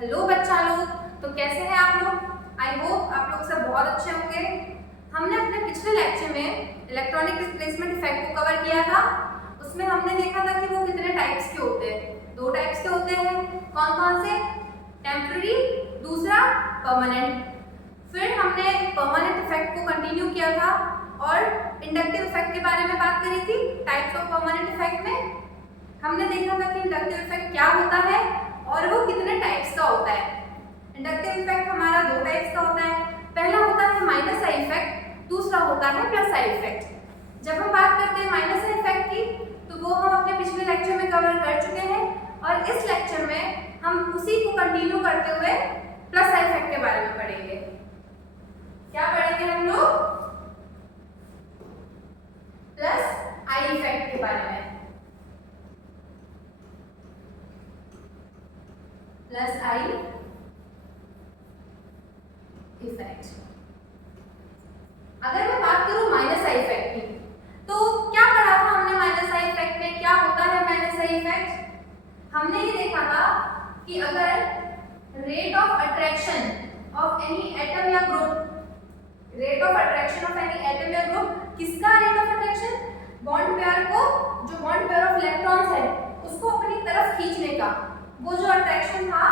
Hello बच्चा लोग, तो कैसे हैं आप लोग? आई होप आप लोग सब बहुत अच्छे होंगे। हमने अपने पिछले लेक्चर में इलेक्ट्रॉनिक डिस्प्लेसमेंट इफेक्ट को कवर किया था। उसमें हमने देखा था कि वो कितने टाइप्स के होते हैं। दो टाइप्स के होते हैं। कौन कौन से? टेम्पररी, दूसरा परमानेंट। फिर हमने परमानेंट इफेक्ट को कंटिन्यू किया था और इंडक्टिव इफेक्ट के बारे में बात करी थी। टाइप्स ऑफ परमानेंट इफेक्ट में हमने देखा था कि इंडक्टिव इफेक्ट क्या होता है और वो कितने टाइप्स का होता है। इंडक्टिव इफेक्ट हमारा दो टाइप्स का होता है। पहला होता है माइनस आई इफेक्ट, दूसरा होता है प्लस आई इफेक्ट। जब हम बात करते हैं माइनस आई इफेक्ट की, तो वो हम अपने पिछले लेक्चर में कवर कर चुके हैं और इस लेक्चर में हम उसी को कंटिन्यू करते हुए प्लस आई इफेक्ट के बारे में पढ़ेंगे। क्या पढ़ेंगे हम लोग? प्लस आई इफेक्ट के बारे में। Plus I effect. अगर मैं बात करूं माइनस आई इफेक्ट की, तो क्या पढ़ा था हमने माइनस आई इफेक्ट में? क्या होता है माइनस आई इफेक्ट? हमने ये देखा था कि अगर rate of attraction of any atom या group, rate of attraction of any atom या ग्रुप, किसका rate of attraction? Bond pair को, जो बॉन्ड पेयर ऑफ इलेक्ट्रॉन्स है उसको अपनी तरफ खींचने का, वो जो अट्रैक्शन था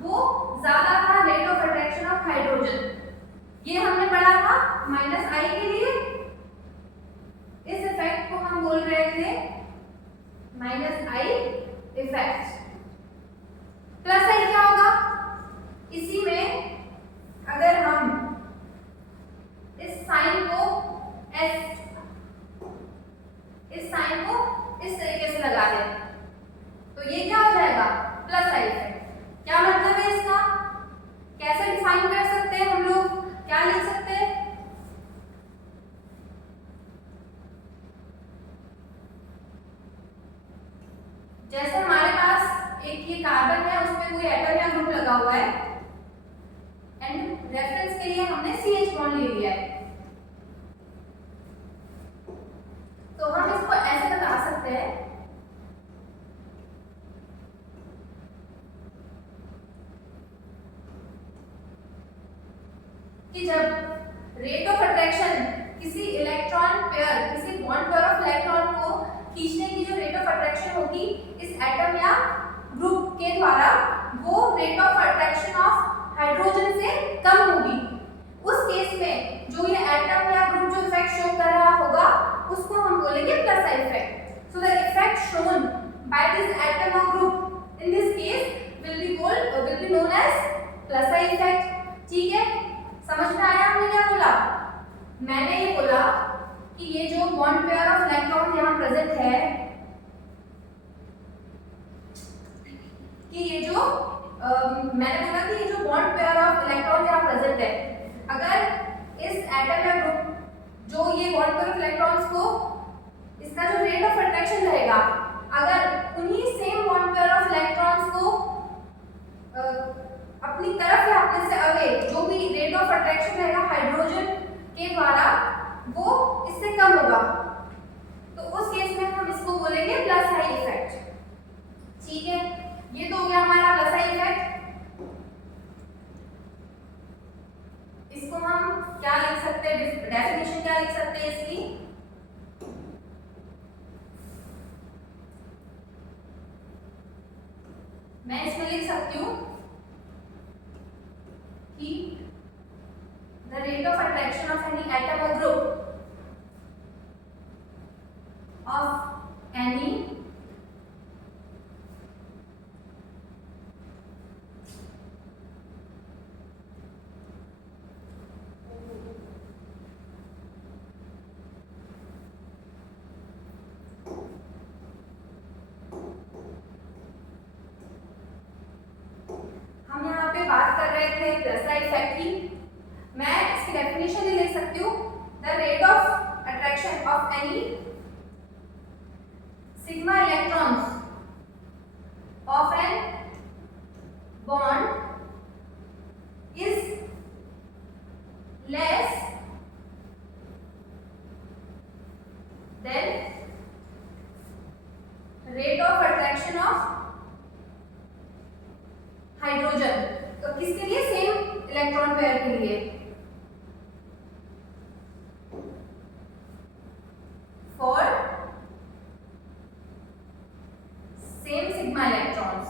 वो ज्यादा था rate of attraction of hydrogen. ये हमने पढ़ा था माइनस आई के लिए। इस इफेक्ट को हम बोल रहे थे माइनस आई इफेक्ट। प्लस आई क्या होगा? इसी में अगर हम इस साइन को इस तरीके से लगा दें तो ये क्या हो जाएगा? Plus I effect. क्या मतलब है इसका? कैसे डिफाइन कर सकते हैं हम लोग? क्या लिख सकते हैं? जैसे हमारे पास एक ये कार्बन है, उस पे कोई एटम या ग्रुप लगा हुआ है एंड रेफरेंस के लिए हमने CH बॉन्ड ले लिया है, तो हम इसको ऐसे बता सकते हैं कि जब रेट ऑफ अट्रैक्शन किसी इलेक्ट्रॉन पेयर, किसी बॉन्ड पेयर ऑफ इलेक्ट्रॉन को खींचने की जो रेट ऑफ अट्रैक्शन होगी इस एटम या ग्रुप के द्वारा, वो rate of attraction of hydrogen से कम होगी। उस केस में जो ये एटम या ग्रुप जो इफेक्ट शो कर रहा होगा उसको हम बोलेंगे plus I effect. So the effect shown by this atom और group in this case will be known as plus I effect. ठीक है, समझ में आया हमने क्या बोला? मैंने ये बोला कि ये जो बॉन्ड पेयर ऑफ इलेक्ट्रॉन यहाँ प्रेजेंट है, कि ये जो मैंने बोला कि ये जो बॉन्ड पेयर ऑफ इलेक्ट्रॉन यहाँ प्रेजेंट है, अगर इस एटम या ग्रुप जो ये बॉन्ड पेयर ऑफ इलेक्ट्रॉन्स को, इसका जो रेट ऑफ अट्रैक्शन रहेगा, अगर उन्हीं same bond pair of electrons को अपनी तरफ या अपने से अवे जो भी रेट ऑफ अट्रैक्शन रहेगा हाइड्रोजन के द्वारा, वो इससे कम होगा, तो उस केस में हम इसको बोलेंगे प्लस आई इफेक्ट। ठीक है, ये तो हो गया हमारा प्लस आई इफेक्ट। इसको हम क्या लिख सकते हैं? डेफिनेशन क्या लिख सकते हैं इसकी? मैं इसमें लिख सकती हूँ कि the rate of attraction of any atom or group of any हम यहाँ पे बात कर रहे थे प्लस आई इफेक्ट की। मैं इसकी डेफिनेशन ही लिख सकती हूँ, the rate of attraction of any sigma electrons of an bond is less than rate of attraction of hydrogen, तो किसके लिए? सेम इलेक्ट्रॉन पेयर के लिए। फॉर सेम सिग्मा इलेक्ट्रॉन्स,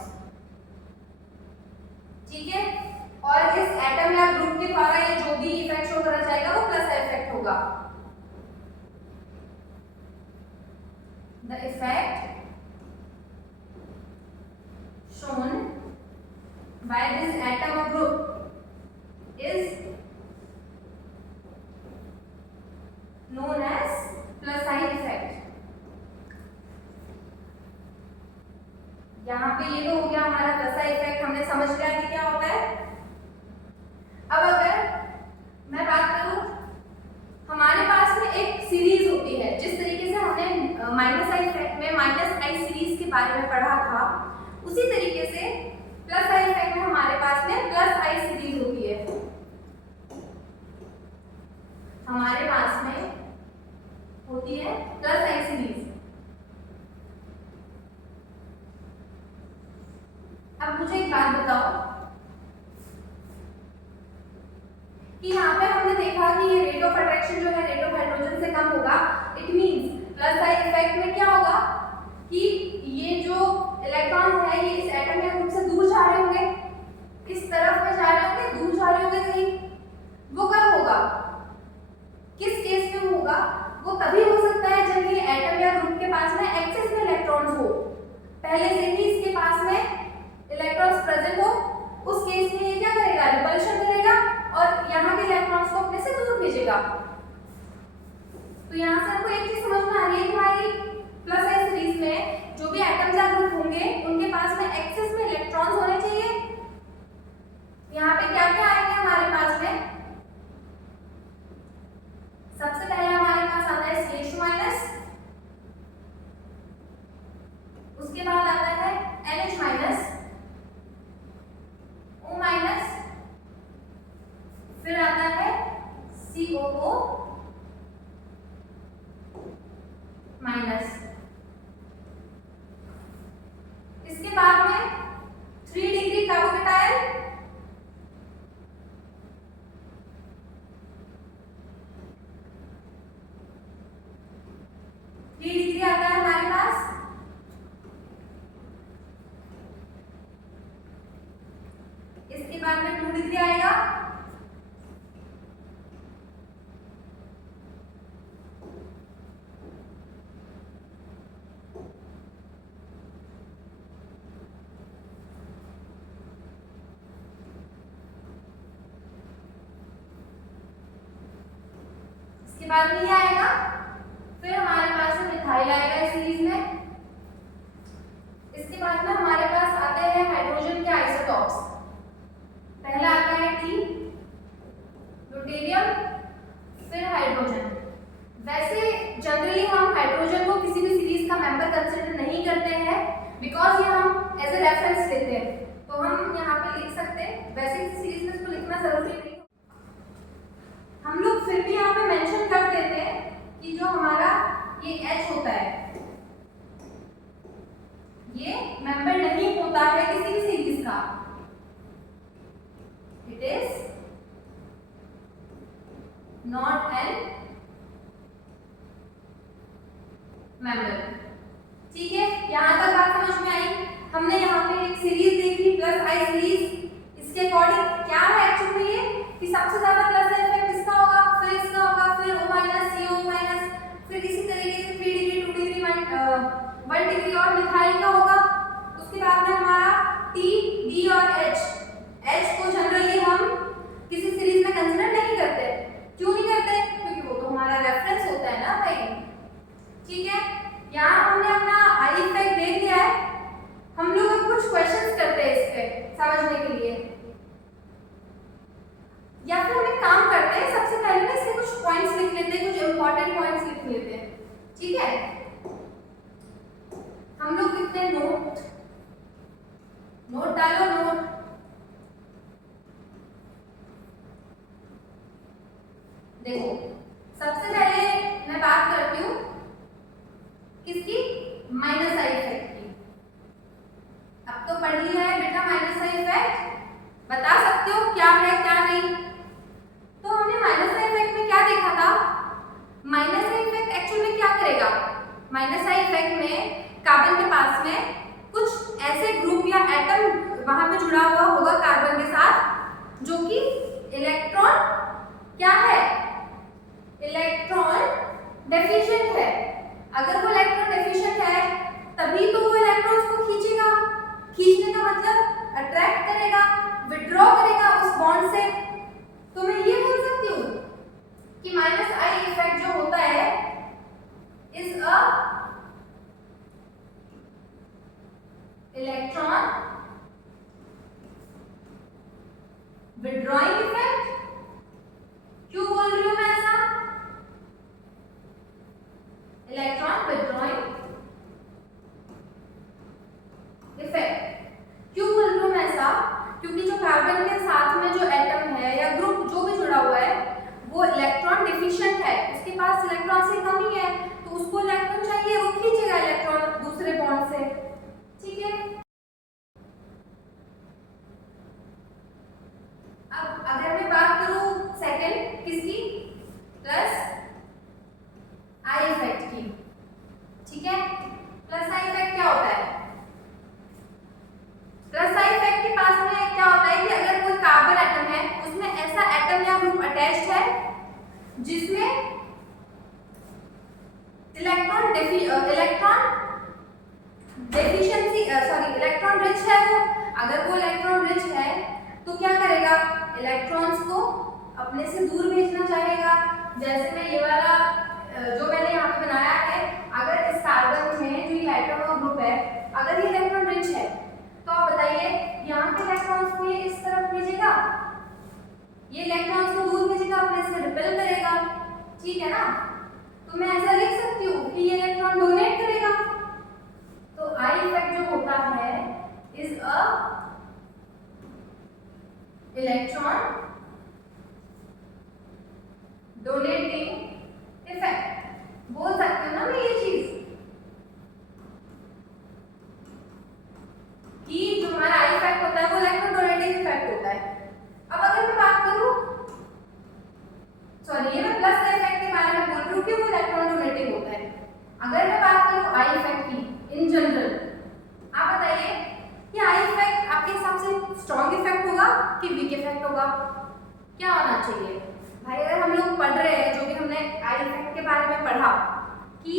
ठीक है। और इस एटम या ग्रुप के द्वारा ये जो भी इफेक्ट शो करा जाएगा वो प्लस इफेक्ट होगा। The effect shown by this atom or group is known as plus sign effect। यहाँ पे ये तो हो गया हमारा प्लस साइन इफेक्ट, हमने समझ लिया कि क्या होता है। अब अगर मैं बात करूं, हमारे पास में एक सीरीज होती है, जिस तरीके से हमने माइनस आई इफेक्ट में माइनस आई सीरीज के बारे में पढ़ा था, उसी तरीके से प्लस आई इफेक्ट में हमारे पास में प्लस आई सीरीज होती है। हमारे पास में होती है प्लस आई सीरीज। अब मुझे एक बात बताओ कि यहाँ पे हमने देखा कि ये रेट ऑफ अट्रैक्शन जो है रेट ऑफ हाइड्रोजन से कम होगा। It means plus I effect में क्या होगा कि ये जो इलेक्ट्रॉन है ये इस एटम या ग्रुप से दूर जा रहे होंगे, इस तरफ में जा रहे होंगे, दूर जा रहे होंगे कहीं। वो कब होगा, किस केस में होगा? वो तभी हो सकता है जब ये एटम या ग्रुप के पास में एक्सेस में इलेक्ट्रॉन्स हो, पहले से ही इसके पास में इलेक्ट्रॉन्स प्रेजेंट हो। उस केस में ये क्या करेगा? रिपल्शन करेगा और यहाँ के इलेक्ट्रॉन्स को अपने से दूर भेजेगा। तो यहाँ से हमको एक चीज समझ में आ रही है कि हमारी प्लस आई सीरीज में जो भी एटम्स या ग्रुप होंगे उनके पास में एक्सेस में इलेक्ट्रॉन्स होने चाहिए। यहाँ पे क्या क्या आएंगे हमारे पास में? सबसे पहले हमारे पास आता है CH2 माइनस, उसके बाद आता है NH माइनस, O माइनस, फिर आता है COO माइनस। इसके बाद में 3 डिग्री कार्बोकेटाइल, आता है हमारे पास। इसके बाद में 2 डिग्री आएगा, इसके बाद में ये आएगा, फिर हमारे पास मिथाइल आएगा इस सीरीज में। इसके बाद में हमारे पास आते हैं हाइड्रोजन के आइसोटॉप्स। पहला आता है T, ड्यूटेरियम, फिर हाइड्रोजन। वैसे जनरली हम हाइड्रोजन को किसी भी सीरीज का मेंबर कंसीडर नहीं करते हैं, बिकॉज ये हम एज ए रेफरेंस लेते हैं, तो हम यहाँ पे लिख सकते हैं। वैसे इस सीरीज में इसको लिखना जरूरी नहीं, हम लोग फिर भी यहाँ पे मेंशन कर देते हैं कि जो हमारा ये H होता है ये मेंबर नहीं होता है किसी भी सीरीज का। It is not an member. ठीक है, यहां तक बात समझ में आई। हमने यहाँ पे एक सीरीज देखी प्लस आई सीरीज। इसके अकॉर्डिंग क्या है एक्चुअली ये कि सबसे ज्यादा प्लस इफेक्ट इसका होगा, फिर इसका होगा, फिर O माइनस, CO माइनस, फिर इसी तरीके से 3 डिग्री 2 डिग्री 1 डिग्री और मिथाइल का होगा। उसके बाद में हमारा T, D और H को जनरली हम किसी सीरीज में कंसीडर नहीं करते। क्यों नहीं करते? क्योंकि वो तो हमारा रेफरेंस होता है ना भाई। ठीक है, यहाँ हमने अपना आई इफेक्ट देख लिया है। हम लोग अब कुछ क्वेश्चंस करते हैं इस पे समझने के लिए, या फिर हम एक काम करते हैं, सबसे पहले ना इसके कुछ पॉइंट्स लिख लेते हैं, कुछ इंपॉर्टेंट पॉइंट्स लिख लेते हैं। ठीक है, हम लोग लिखते हैं नोट डालो, नोट। देखो, सबसे पहले मैं बात करती हूँ किसकी? माइनस आई इफेक्ट की। अब तो पढ़ लिया है बेटा माइनस आई इफेक्ट। है क्या नहीं। तो हमने माइनस आई इफेक्ट में क्या देखा था, माइनस आई इफेक्ट एक्चुअल में क्या करेगा, माइनस आई इफेक्ट में कार्बन के पास में कुछ ऐसे ग्रुप या एटम वहां पे जुड़ा हुआ होगा कार्बन के साथ जो कि इलेक्ट्रॉन क्या है, इलेक्ट्रॉन डेफिशिएंट है। अगर वो इलेक्ट्रॉन डेफिशिएंट है तभी तो वो इलेक्ट्रॉन्स को खींचेगा, खींचने का मतलब अट्रैक्ट करेगा, विड्रॉ करेगा उस बॉन्ड से। तो मैं ये बोल सकती हूँ कि माइनस आई इफेक्ट जो होता है is a electron withdrawing effect. क्यों बोल रही हूं मैं ऐसा, इलेक्ट्रॉन विड्रॉइंग इफेक्ट क्यों बोल रही हूं मैं ऐसा, क्योंकि जो कार्बन के साथ में जो एटम है या ग्रुप जो भी जुड़ा हुआ है वो इलेक्ट्रॉन डिफिशिएंट है, उसके पास इलेक्ट्रॉन से कमी है, तो उसको इलेक्ट्रॉन चाहिए, वो खींचेगा इलेक्ट्रॉन दूसरे बॉन्ड से। ठीक है, अब अगर मैं बात करूं सेकंड किसकी, प्लस आई इफेक्ट की। ठीक है, प्लस आई इफेक्ट क्या होता है, प्लस आई इफेक्ट के पास में क्या होता है कि अगर कोई कार्बन एटम है उसमें ऐसा एटम या ग्रुप अटैच्ड है जिसमें electron deficiency sorry electron rich है वो, अगर वो इलेक्ट्रॉन रिच है तो क्या करेगा, इलेक्ट्रॉन्स को अपने से दूर भेजना चाहेगा। जैसे मैं ये वाला जो मैंने यहाँ पे बनाया है, अगर इस कार्बन में जो ये एटम और ग्रुप है अगर ये इलेक्ट्रॉन रिच है तो आप बताइए यहाँ के इलेक्ट्रॉन्स को ये इस तरफ भेजेगा, ये इलेक्ट्रॉन्स को दूर भेजेगा, अपने से रिपेल करेगा। ठीक है ना, तो मैं ऐसा लिख सकती हूँ कि ये इलेक्ट्रॉन डोनेट करेगा। तो आई इफेक्ट जो होता है is a electron donating effect, बोल सकती हूँ ना मैं ये चीज कि जो हमारा आई इफेक्ट होता है वो इलेक्ट्रॉन डोनेटिंग इफेक्ट होता है। अब अगर मैं बात करूं, सॉरी ये मैं प्लस आई इफेक्ट के बारे में बोल रही हूँ कि वो इलेक्ट्रॉन डोनेटिंग होता है। अगर मैं बात करूं आई इफेक्ट की इन जनरल, आप बताइए कि आई इफेक्ट आपके हिसाब से स्ट्रॉन्ग इफेक्ट होगा कि वीक इफेक्ट होगा, क्या होना चाहिए भाई। अगर हम लोग पढ़ रहे हैं जो भी हमने आई इफेक्ट के बारे में पढ़ा कि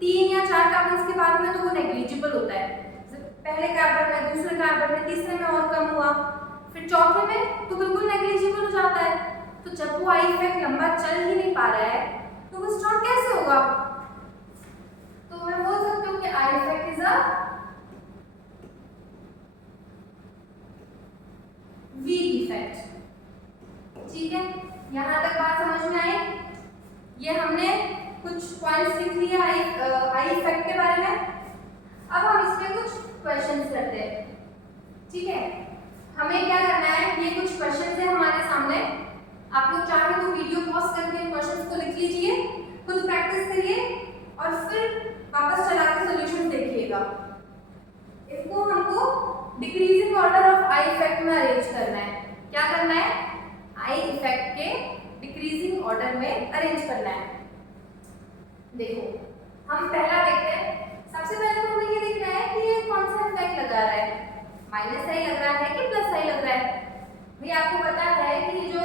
3 या 4 कार्बन्स के बाद में तो वो नेग्लिजिबल होता है, पहले कार्बन में, दूसरे कार्बन में, तीसरे में और कम हुआ, फिर चौथे में तो बिल्कुल नेग्लिजिबल हो जाता है। तो जब वो आई इफेक्ट लंबा चल ही नहीं पा रहा है तो वो स्ट्रॉन्ग कैसे होगा। तो मैं बोल सकती हूँ कि I effect is a weak effect. ठीक है, यहाँ तक बात समझ में आई। ये हमने कुछ पॉइंट्स लिख लिए आई इफेक्ट के बारे में। अब हम इसमें कुछ क्वेश्चंस करते हैं। ठीक है, हमें क्या करना है, ये कुछ क्वेश्चंस है हमारे सामने, आप लोग चाहे तो वीडियो पॉज करके क्वेश्चंस को लिख लीजिए, खुद प्रैक्टिस करिए और फिर वापस चला के सॉल्यूशन देखिएगा। इसको हमको decreasing order of I effect में अरेंज करना है। क्या करना है, आई इफेक्ट के डिक्रीजिंग ऑर्डर में अरेंज करना है। देखो हम पहला देखते हैं। सबसे पहले तो हमें ये देखना है कि ये कौन सा इफेक्ट लगा रहा है, माइनस आई लग रहा है कि प्लस आई लग रहा है। भाई आपको पता है कि ये जो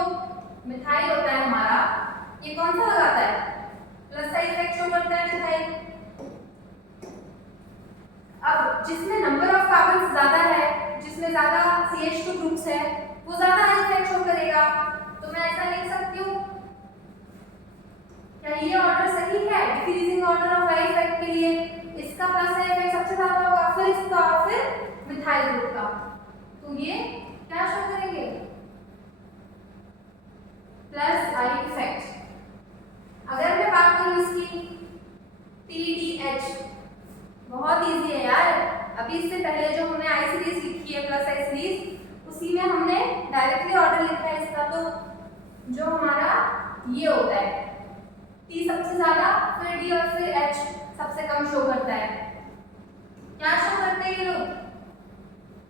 मिथाइल होता है हमारा, ये कौन सा लगाता है, प्लस आई इफेक्ट शो करता है मिथाइल। अब जिसमें नंबर ऑफ कार्बन ज्यादा है, जिसमें ज्यादा CH2 ग्रुप्स है, वो ज्यादा आई इफेक्ट शो करेगा। तो मैं ऐसा लिख सकती हूँ, क्या ये ऑर्डर सही है decreasing order of I effect के लिए, इसका प्लस आई इफेक्ट सबसे ज्यादा होगा, फिर इसका और फिर मिथाइल ग्रुप का। तो ये क्या शो करेंगे, प्लस आई इफेक्ट। अगर मैं बात करूं इसकी TDH, बहुत इजी है यार। अभी इससे पहले जो हमने आई सीरीज लिखी है प्लस आई सीरीज, उसी में हमने डायरेक्टली ऑर्डर लिखा है इसका। तो जो हमारा ये होता है T सबसे ज्यादा, फिर D और फिर H सबसे कम शो करता है। क्या शो करते हैं ये लोग,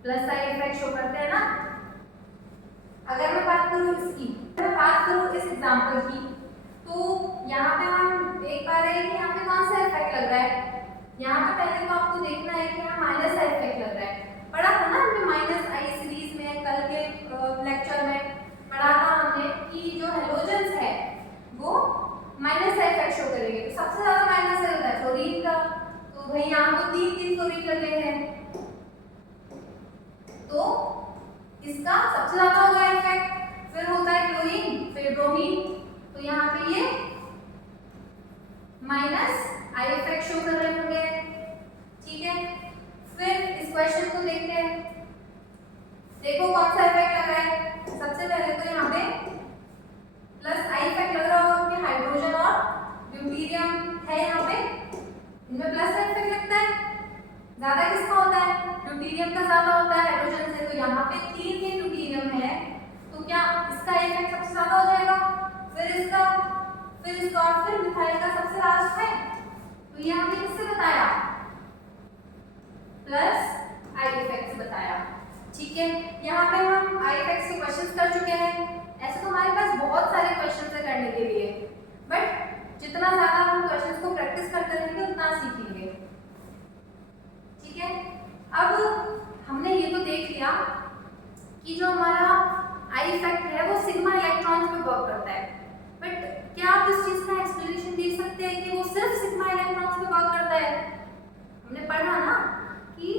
प्लस आई इफेक्ट शो करते हैं ना। अगर मैं बात इसका सबसे ज्यादा होगा इफेक्ट। फिर होता है क्लोरीन, फिर ब्रोमीन, तो यहाँ पे ये माइनस आई इफेक्ट शो कर रहे होंगे। ठीक है, फिर इस क्वेश्चन को देखते हैं, देखो कौन सा इफेक्ट लग रहा है। सबसे पहले तो यहाँ पे प्लस आई इफेक्ट लग रहा होगा कि हाइड्रोजन और ड्यूटेरियम है, यहाँ पे इनमें प्लस का इफेक्ट लगता है। ज्यादा किसका होता है? ड्यूटेरियम का ज्यादा होता है हाइड्रोजन से, तो यहाँ पे 3 ही ड्यूटेरियम है, तो क्या इसका इफेक्ट सबसे ज्यादा हो जाएगा। फिर इसका और फिर मिथाइल का सबसे लास्ट है, तो ये हमने किससे बताया? प्लस आई इफेक्ट से बताया। ठीक है, यहाँ पे हम आई इफेक्ट के क्वेश्चंस कर चुके हैं। ऐसे तो हमारे पास बहुत सारे क्वेश्चंस है करने के लिए, बट जितना ज्यादा हम क्वेश्चंस को प्रैक्टिस करते रहेंगे उतना सीखेंगे। ठीक है, अब हमने ये तो देख लिया कि जो हमारा आई इफेक्ट है वो सिग्मा इलेक्ट्रॉन्स पे वर्क करता है, बट क्या आप इस चीज का एक्सप्लेनेशन दे सकते हैं कि वो सिर्फ सिग्मा इलेक्ट्रॉन्स पे वर्क करता है? हमने पढ़ा ना कि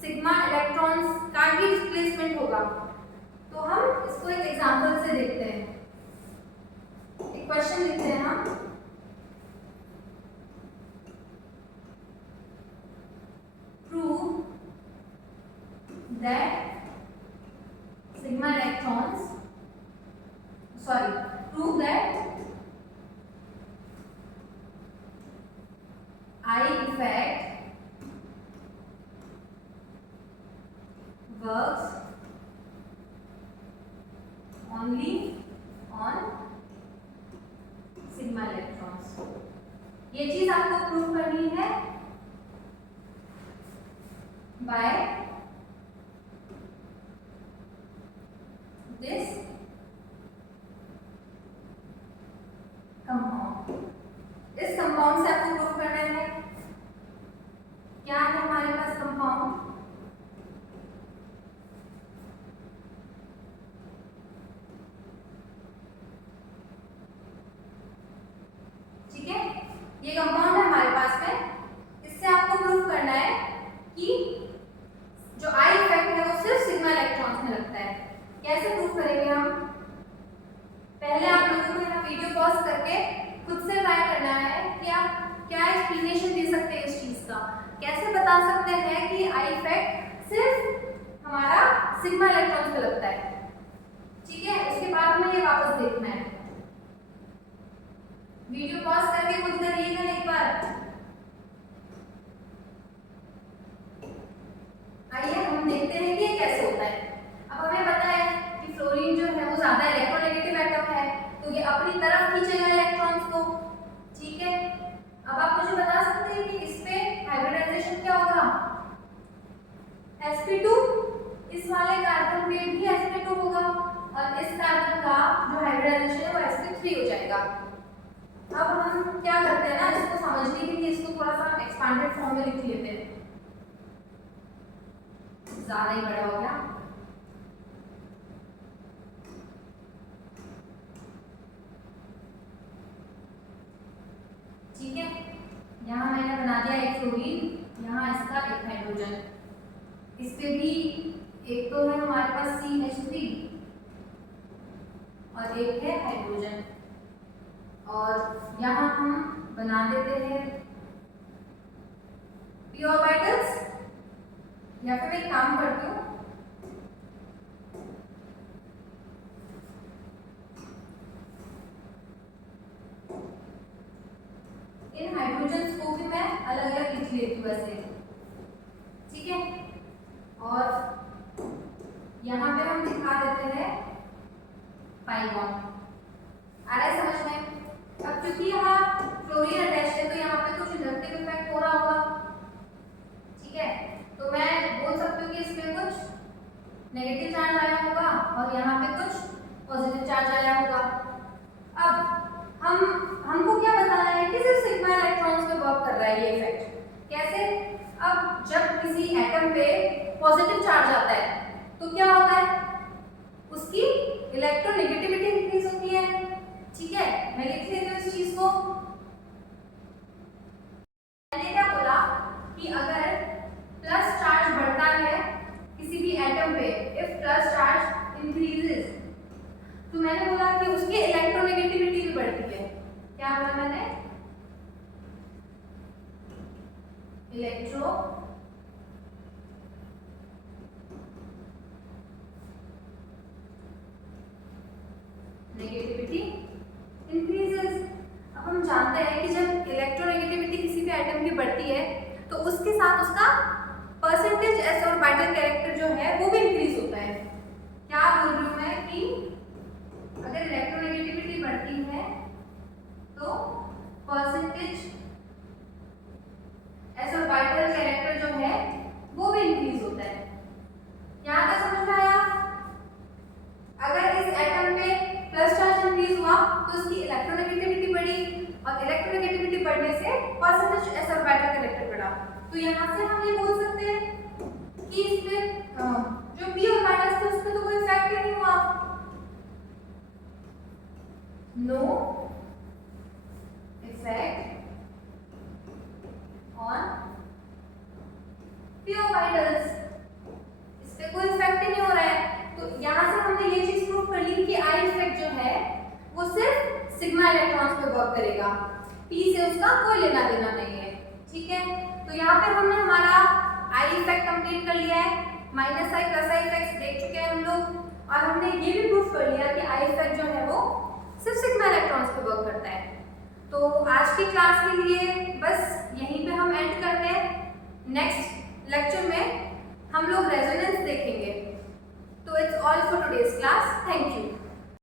सिग्मा इलेक्ट्रॉन्स का भी डिस्प्लेसमेंट होगा, तो हम इसको एक एग्जांपल से देखते हैं। एक क्वेश्चन लिखते हैं हम, prove that sigma electrons, prove that I effect works only on sigma electrons। ये चीज आपको प्रूव करनी है बाय this कंपाउंड। इस कंपाउंड से आपको प्रूव करना है। क्या है हमारे पास कंपाउंड? ठीक है, ये कंपाउंड है हमारे पास में। इससे आपको प्रूव करना है कि जो आई इफेक्ट है वो सिर्फ सिग्मा इलेक्ट्रॉन्स में लगता है। कैसे प्रूव करेंगे हम? पहले आप लोगों को यहाँ वीडियो पॉज करके खुद से ट्राई करना है कि आप क्या एक्सप्लेनेशन दे सकते हैं इस चीज का। कैसे बता सकते हैं कि आई इफेक्ट सिर्फ हमारा सिग्मा इलेक्ट्रॉन पे लगता है। ठीक है, उसके बाद में ये वापस देखना है। वीडियो पॉज करके खुद करिएगा एक बार। आइए हम देखते हैं कि ये कैसे होता है। अब हमें पता है कि फ्लोरीन जो है वो ज्यादा इलेक्ट्रोनेगेटिव एटम है, तो ये अपनी तरफ खींचेगा इलेक्ट्रॉन्स को। ठीक है, अब आप मुझे बता सकते हैं कि इस पे हाइब्रिडाइजेशन क्या होगा? sp2, इस वाले कार्बन पे भी sp2 होगा और इस कार्बन का जो हाइब्रिडाइजेशन है वो sp3 हो जाएगा। अब हम क्या करते हैं ना, इसको समझने के लिए इसको थोड़ा सा एक्सपांडेड फॉर्म में लिख लेते हैं। ज्यादा ही बड़ा हो गया। ठीक है, यहाँ मैंने बना दिया एक फ्लोरीन, यहाँ इसका एक हाइड्रोजन, इस पे भी एक तो है हमारे पास CH3 और एक है हाइड्रोजन, और यहाँ हम बना देते हैं p ऑर्बिटल्स। या फिर एक काम करती हूँ, इन हाइड्रोजन को भी मैं अलग अलग लिख लेती हूँ ऐसे। ठीक है, और यहाँ पे हम दिखा देते हैं पाई बॉन्ड। आ रहा है समझ में? अब क्योंकि यहाँ फ्लोरीन अटैच है तो यहाँ पे कुछ इंडक्टिव इफेक्ट हो रहा होगा। ठीक है, तो मैं बोल सकती हूँ कि इसमें कुछ नेगेटिव चार्ज आया होगा और यहाँ पे कुछ पॉजिटिव चार्ज आया होगा। अब हमको क्या बताना है कि सिर्फ सिग्मा इलेक्ट्रॉन्स पे वर्क कर रहा है ये इफेक्ट। कैसे? अब जब किसी एटम पे पॉजिटिव चार्ज आता है तो क्या होता है? उसकी इलेक्ट्रोनेगेटिविटी इंक्रीज होती है। ठीक है, मैं लिख लेती हूँ इस चीज को। मैंने क्या बोला कि अगर प्लस चार्ज बढ़ता है किसी भी एटम पे, इफ प्लस चार्ज इंक्रीजेस, तो मैंने बोला कि उसकी इलेक्ट्रोनेगेटिविटी भी बढ़ती है। क्या बोला मैंने? Electro negativity increases. अब हम जानते हैं कि जब इलेक्ट्रोनेगेटिविटी किसी भी आइटम की बढ़ती है तो उसके साथ उसका परसेंटेज एस ऑर्बिटल कैरेक्टर जो है वो भी इंक्रीज होता है। क्या बोल रही हूँ मैं कि अगर इलेक्ट्रोनेगेटिविटी बढ़ती है तो परसेंटेज एस ऑर्बिटल कैरेक्टर जो है वो भी इंक्रीज होता है। यहाँ तक समझ में आया? अगर इस एटम पे प्लस चार्ज इंक्रीज हुआ तो उसकी इलेक्ट्रोनेगेटिविटी बढ़ी और इलेक्ट्रोनेगेटिविटी बढ़ने से परसेंटेज एस ऑर्बिटल कैरेक्टर बढ़ा। तो यहाँ से हम ये बोल सकते हैं कि इसमें जो p ऑर्बिटल्स थे उसमें तो कोई इफेक्ट ही नहीं हुआ, no effect on p orbitals, इस पे कोई इफेक्ट ही नहीं हो रहा है। तो यहाँ से हमने ये चीज प्रूव कर ली कि आई इफेक्ट जो है वो सिर्फ सिग्मा इलेक्ट्रॉन्स पे वर्क करेगा, p से उसका कोई लेना देना नहीं है। ठीक है, तो यहाँ पे हमने हमारा आई इफेक्ट कंप्लीट कर लिया है, माइनस आई प्लस आई इफेक्ट्स देख चुके हैं हम लोग, और हमने ये भी प्रूव कर लिया कि आई इफेक्ट जो है वो सिर्फ सिग्मा इलेक्ट्रॉन्स पे वर्क करता है। तो आज की क्लास के लिए बस यहीं पे हम एंड करते हैं। नेक्स्ट लेक्चर में हम लोग रेजोनेंस देखेंगे। तो it's all for today's class. Thank you.